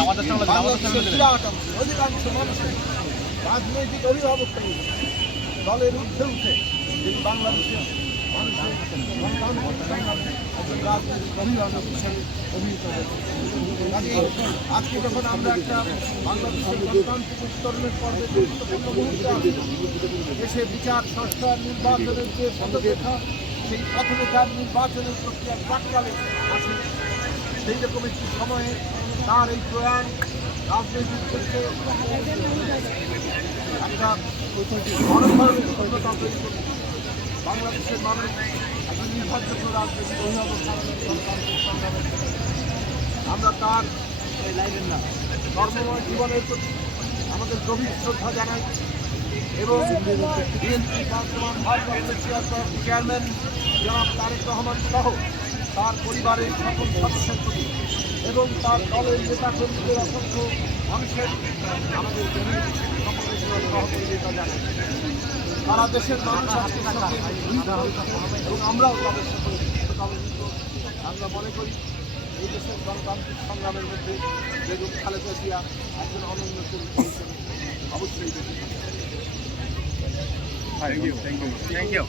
বাংলাদেশের বিরাট অধিকাংশ মানুষের রাজনৈতিক অভিভাবকতা দলের ঊর্ধ্বে উঠে তিনি বাংলাদেশের মানুষের রাজনৈতিক অভিভাবক হিসেবে অভিহিত হয়েছে। আজকে যখন আমরা একটা বাংলাদেশের গণতান্ত্রিক উত্তরণের পর্বে গুরুত্বপূর্ণ মুহূর্তে আছি, দেশে বিচার সংস্কার নির্বাচনের যে পথরেখা, সেই পথরেখার নির্বাচনের প্রক্রিয়ার প্রাককালে আছে, সেই রকম একটি সময়ে তার এই প্রয়াণ রাজনৈতিক ক্ষেত্রে একটা বড় ধরনের শূন্যতা তৈরি করছে। বাংলাদেশের মানুষ একটা নির্ভরযোগ্য রাজনৈতিক অভিভাবক আমরা তার কর্মময় জীবনের প্রতি আমাদের গভীর শ্রদ্ধা জানাই এবং বিএনপি বর্তমান ভারপ্রাপ্ত চেয়ারম্যান জনাব তারেক রহমান সহ তার পরিবারের সকল সদস্যের প্রতি এবং তার দলের নেতাকর্মীদের অসংখ্য মানুষের আমাদের গভীর সহযোগিতা জানাই। সারা দেশের মানুষ আজকে এবং আমরাও তাদের সাথে আমরা মনে করি এই দেশের গণতান্ত্রিক সংগ্রামের মধ্যে বেগম খালেদা জিয়া একজন অনন্য চরিত্র হিসেবে অবশ্যই বেঁচে থাকবে। Thank you.